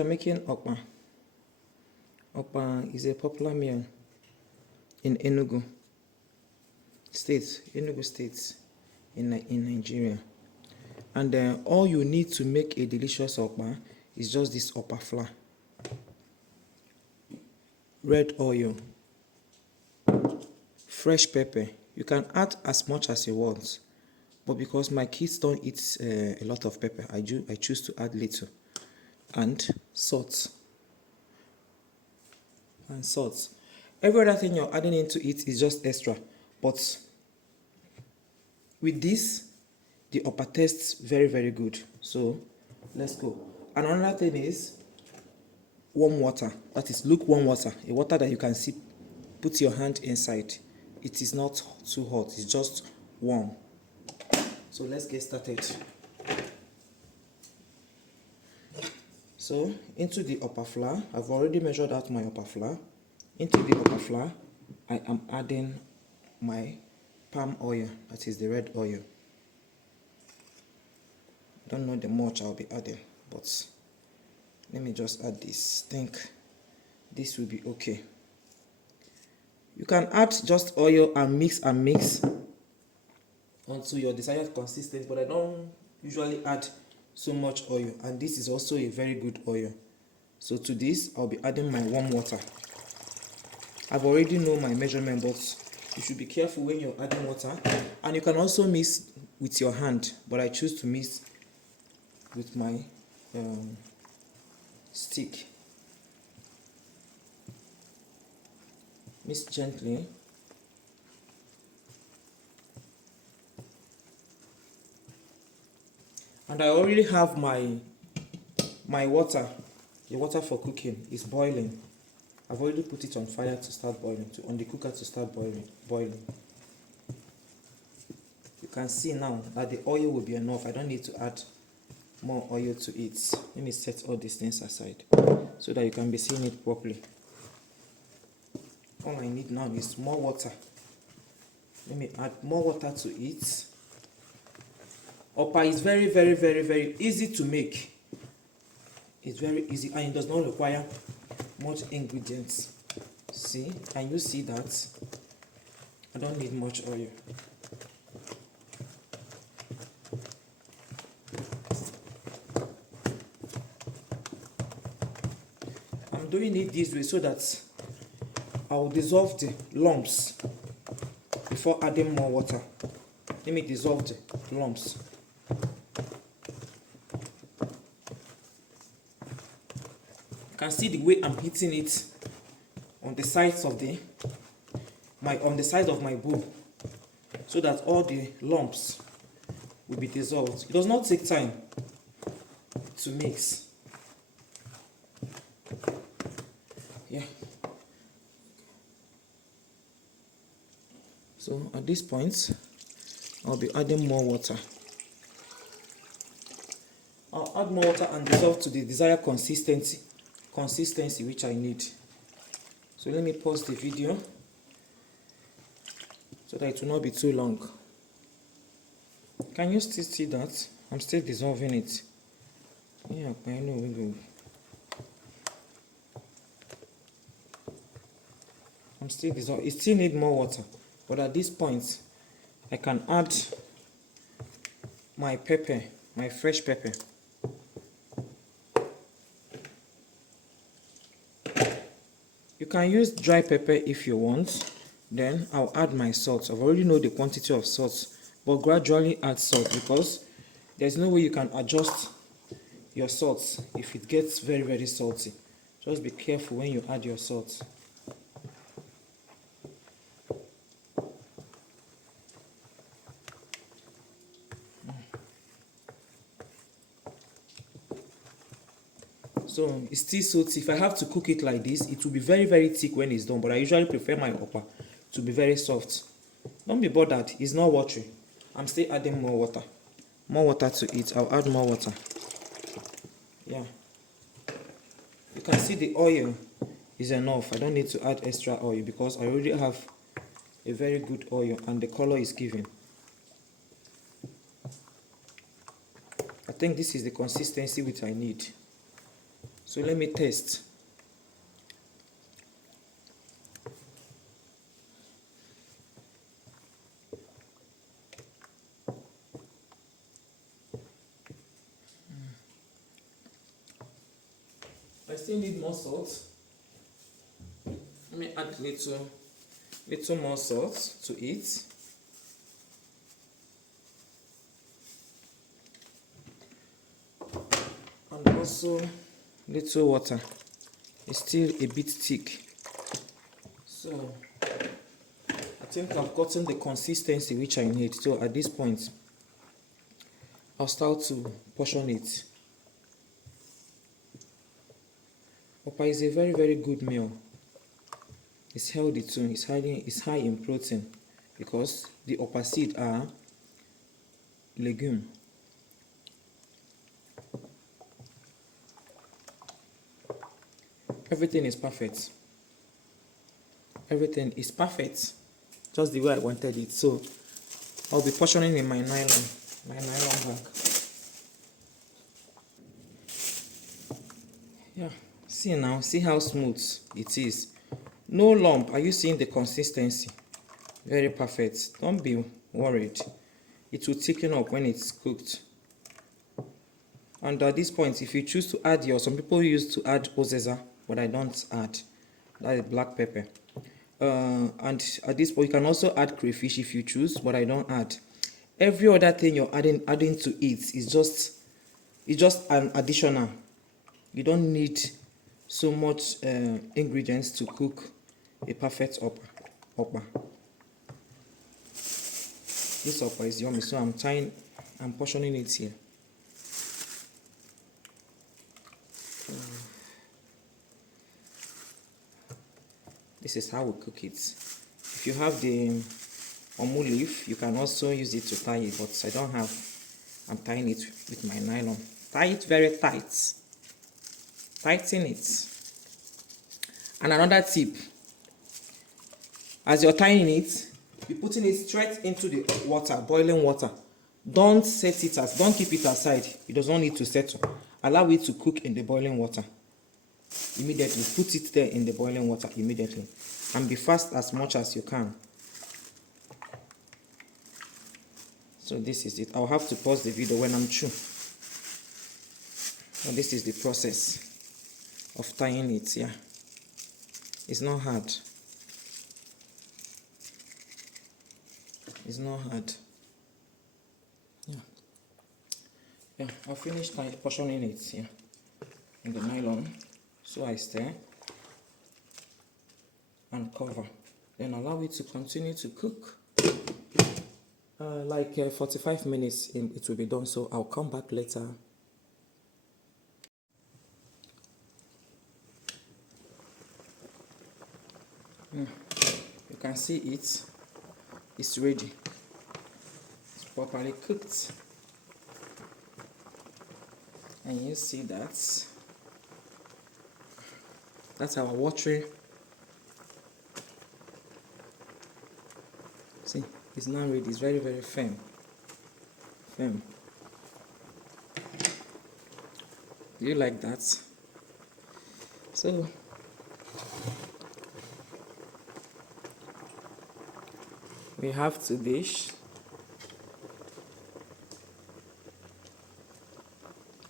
I'm making Okpa. Okpa is a popular meal in Enugu State in Nigeria. And all you need to make a delicious Okpa is just this Okpa flour, red oil, fresh pepper. You can add as much as you want, but because my kids don't eat a lot of pepper, I choose to add little. And salt. Every other thing you're adding into it is just extra, but with this, the Okpa tastes very, very good. So let's go. And another thing is warm water. That is lukewarm water, a water that you can see. Put your hand inside. It is not too hot, it's just warm. So let's get started. So into the Okpa flour, I've already measured out my Okpa flour. Into the Okpa flour, I am adding my palm oil, that is the red oil. Don't know the much I'll be adding, but let me just add this. Think this will be okay. You can add just oil and mix until your desired consistency, but I don't usually add so much oil, and this is also a very good oil. So to this, I'll be adding my warm water. I've already know my measurement, but you should be careful when you're adding water, and you can also mix with your hand, but I choose to mix with my stick. Mix gently. And I already have my water. The water for cooking is boiling. I've already put it on fire to start boiling, on the cooker to start boiling. You can see now that the oil will be enough. I don't need to add more oil to it. Let me set all these things aside so that you can be seeing it properly. All I need now is more water. Let me add more water to it. Okpa is very, very, very, very easy to make. It's very easy and it does not require much ingredients. See, can you see that? I don't need much oil. I'm doing it this way so that I'll dissolve the lumps before adding more water. Let me dissolve the lumps. You can see the way I'm hitting it on the sides of my bowl, so that all the lumps will be dissolved. It does not take time to mix. Yeah. So at this point, I'll be adding more water. I'll add more water and dissolve to the desired consistency which I need. So let me pause the video so that it will not be too long. Can you still see that? I'm still dissolving it. Yeah, I know we go. I'm still dissolving. It still needs more water, but at this point, I can add my pepper, my fresh pepper. You can use dry pepper if you want. Then I'll add my salt. I've already know the quantity of salt, but gradually add salt because there's no way you can adjust your salt if it gets very, very salty. Just be careful when you add your salt. So it's still so thick. If I have to cook it like this, it will be very, very thick when it's done, but I usually prefer my Okpa to be very soft. Don't be bothered, it's not watery. I'm still adding more water to it. I'll add more water. Yeah, you can see the oil is enough. I don't need to add extra oil because I already have a very good oil and the color is given. I think this is the consistency which I need. So let me taste. I still need more salt. Let me add little more salt to it. And also little water. It's still a bit thick. So I think I've gotten the consistency which I need. So at this point, I'll start to portion it. Okpa is a very, very good meal. It's healthy too. It's high in protein because the okpa seed are legume. Everything is perfect. Everything is perfect, just the way I wanted it. So I'll be portioning in my nylon bag. Yeah, see now, see how smooth it is. No lump. Are you seeing the consistency? Very perfect. Don't be worried. It will thicken up when it's cooked. And at this point, if you choose to add some people used to add ozeza, but I don't add. That is black pepper. And at this point, you can also add crayfish if you choose, but I don't add. Every other thing you're adding to it is just an additional. You don't need so much ingredients to cook a perfect okpa. This okpa is yummy, so I'm portioning it here. This is how we cook it. If you have the omu leaf, you can also use it to tie it, but I don't have. I'm tying it with my nylon. Tie it very tight. Tighten it. And another tip, as you're tying it, you're putting it straight into the water, boiling water. Don't keep it aside. It does not need to settle. Allow it to cook in the boiling water. Immediately, put it there in the boiling water immediately. And be fast as much as you can. So this is it. I'll have to pause the video when I'm through. So this is the process of tying it, yeah. It's not hard. It's not hard. Yeah, I'll finish portioning it here in the nylon. So I stir and cover. Then allow it to continue to cook. Like 45 minutes it will be done, so I'll come back later. You can see it's ready. It's properly cooked. And you see that's our watery. See, it's now ready. It's very, very firm. Do you like that? So we have to dish.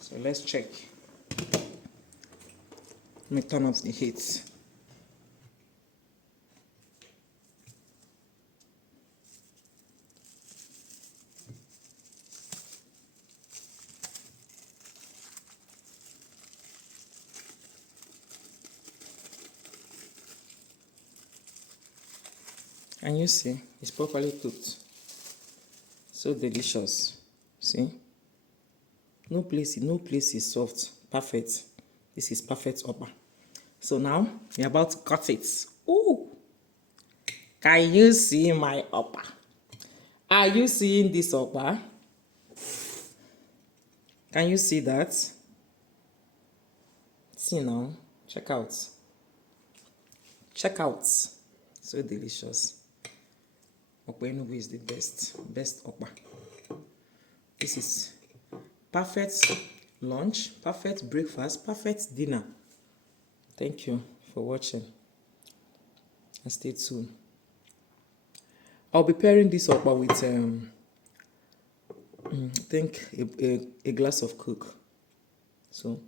So let's check. Let me turn off the heat. And you see, it's properly cooked. So delicious. See? No place is soft. Perfect. This is perfect okpa. So now we're about to cut it. Ooh! Can you see my okpa? Are you seeing this okpa? Can you see that? See now. Check out. Check out. So delicious. Okpa Enugu is the best okpa. This is perfect lunch, perfect breakfast, perfect dinner. Thank you for watching and stay tuned. I'll be pairing this Okpa with I think a glass of Coke. So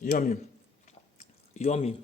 yummy, yummy.